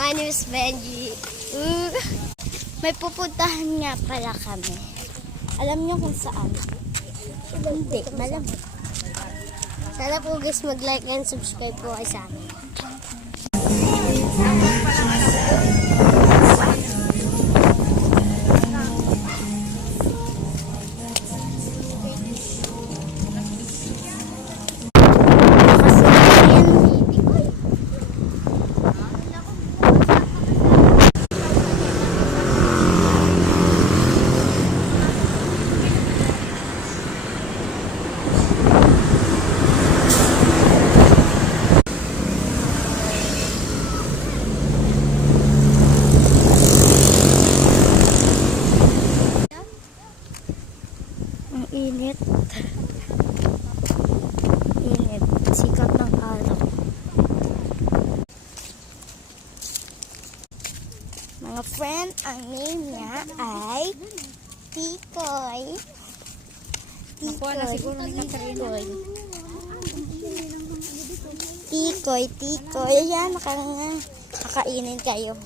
My name is Benji. May pupuntahan nga pala kami. Alam niyo kung saan? Hindi, malamig. Sana po guys mag-like and subscribe po kayo sa amin. Init. Init. Sikat ng araw. Mga friend, ang name niya ay Tikoy. Tikoy. Ayan, kakainin kayo.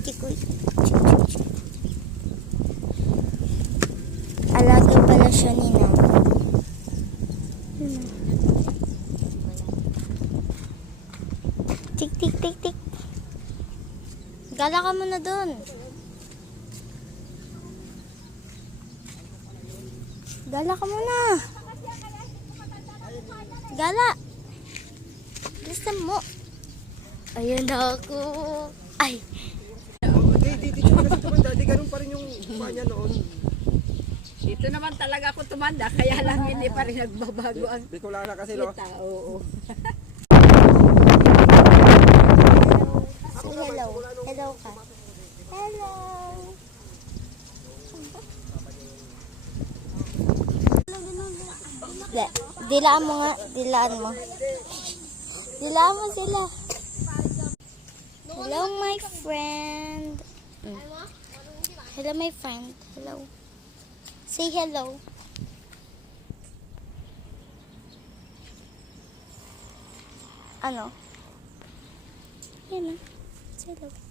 Tikoy. Alaga pala siya ni Nanay. Tik. Gala ka muna dun. Gala ka muna. Gala. Bilisan mo. Ayun na ako. Ay. Di ganun pa rin yung niya noon. Dito naman talaga ako tumanda, kaya lang hindi pa rin nagbabago ang Bicolana kasi lo. kita. Oo. Say hello. Hello ka. Hello. Dilaan mo nga. Dilaan mo. Dilaan mo sila. Hello, my friend. Hello, my friend. Hello. Say hello. Ano? Yan na. Say hello.